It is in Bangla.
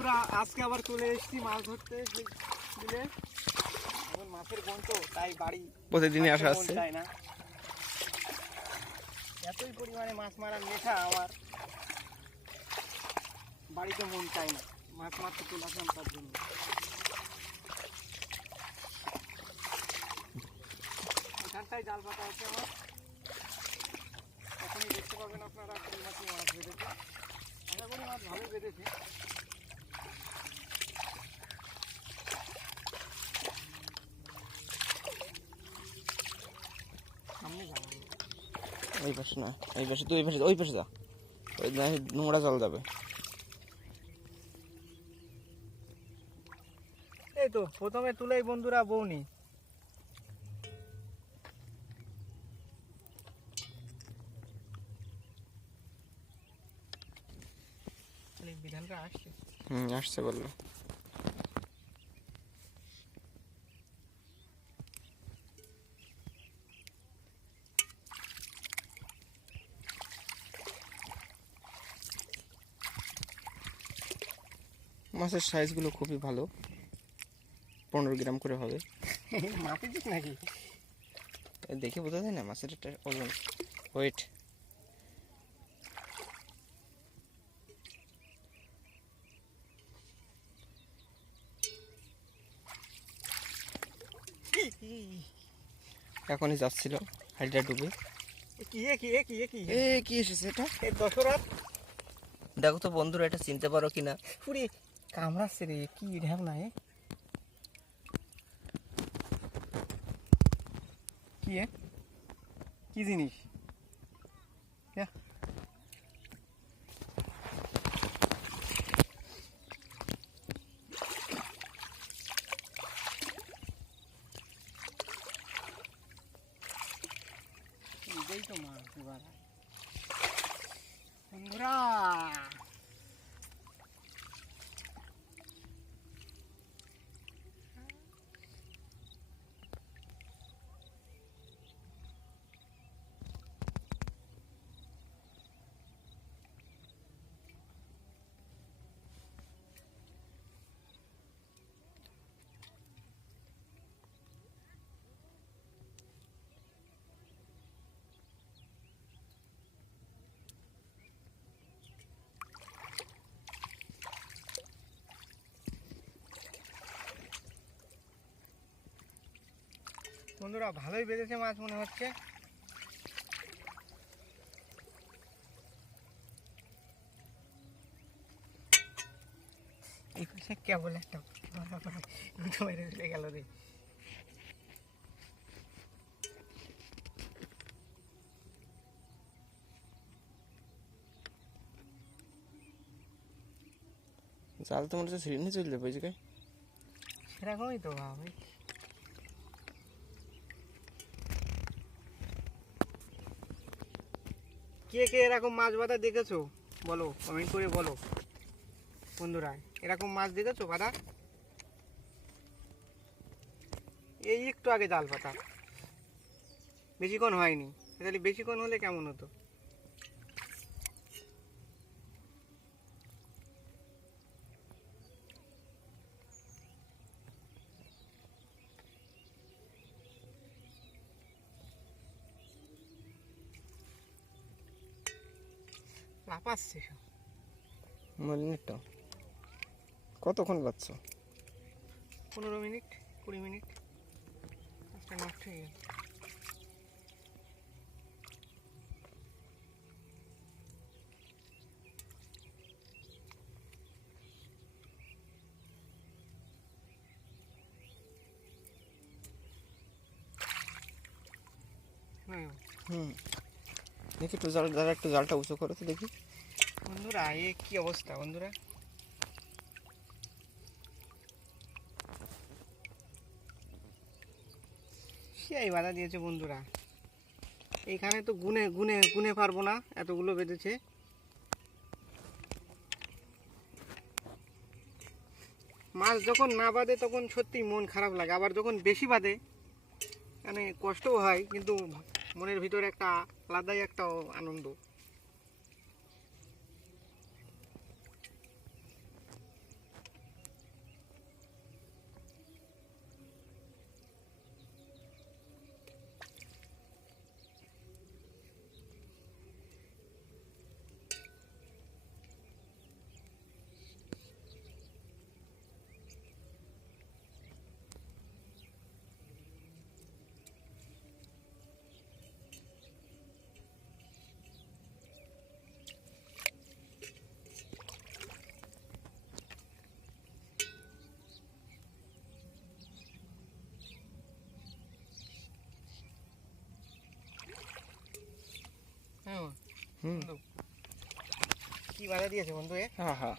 বন্ধুরা আজকে আবার চলে এসেছি মাছ ধরতে বিলে। এখন মাছের গন্ধ তাই বাড়ি প্রতিদিনই আসা আসছে। না এতই পরিমাণে মাছ মারার নেশা আমার, বাড়িতে মন চায় না। মাছ মারতে চলে আসলাম তার জন্য। এখানটায় জাল পাতা আছে আমার, তখনই দেখতে পাবেন আপনারা কোন মাছই মাছ বেঁধেছে। আশা করি মাছ ভালোই বেঁধেছে। সামনে যাবো, ওই পাশে না, এই পাশে তুই ওই পাশে যা, ওই নোংরা জল যাবে। এই তো প্রথমে তুলেই বন্ধুরা বউনি। বিধানটা আসছে, আসছে বললো। মাছের সাইজগুলো খুবই ভালো, 15 গ্রাম করে হবে। মাপে দিস নাকি? দেখে বোঝা যায় না মাছের একটা ওজন, ওয়েট। এখনই যাচ্ছিল হাইড্রা ডুবে। কি এসেছে এটা? দশরাত দেখো তো বন্ধুরা, এটা চিনতে পারো কিনা। পুরি কামড়াচ্ছে রে, কি ঢ্যাব না কি কি জিনিস? এটাই তো মাছ এবার বন্ধুরা। বন্ধুরা ভালোই বেঁধেছে মাছ মনে হচ্ছে। এই পাশে কেবল একটা বাইরে চলে গেল রে। জাল তো মনে হচ্ছে সিঁড়ি চলে যাবে ওই জায়গায়। সেরকমই তো ভাবি। কে কে এরকম মাছ বাঁধা দেখেছো বলো, কমেন্ট করে বলো বন্ধুরা। এরকম মাছ দেখেছো বাঁধা? এই একটু আগে জাল পাতা, বেশিক্ষণ হয়নি। তাহলে বেশিক্ষণ হলে কেমন হতো? লাফাচ্ছে সব। মিনিটটা কতক্ষণ বাচ্চ? 15 মিনিট 20 মিনিট। আজকে নষ্ট হয়ে গেল। দেখি একটু একটু জালটা উঁচু করো তো দেখি বন্ধুরা। এ কি অবস্থা বন্ধুরা? সেই বাধা দিয়েছে বন্ধুরা। এইখানে তো গুনে গুনে গুনে পারবো না, এতগুলো বেঁধেছে। মাছ যখন না বাঁধে তখন সত্যি মন খারাপ লাগে, আবার যখন বেশি বাঁধে মানে কষ্টও হয়, কিন্তু মনের ভিতরে একটা আলাদাই একটা আনন্দ। হুম বন্ধু, কি বাধা দিয়েছে বন্ধু এ? হ্যাঁ হ্যাঁ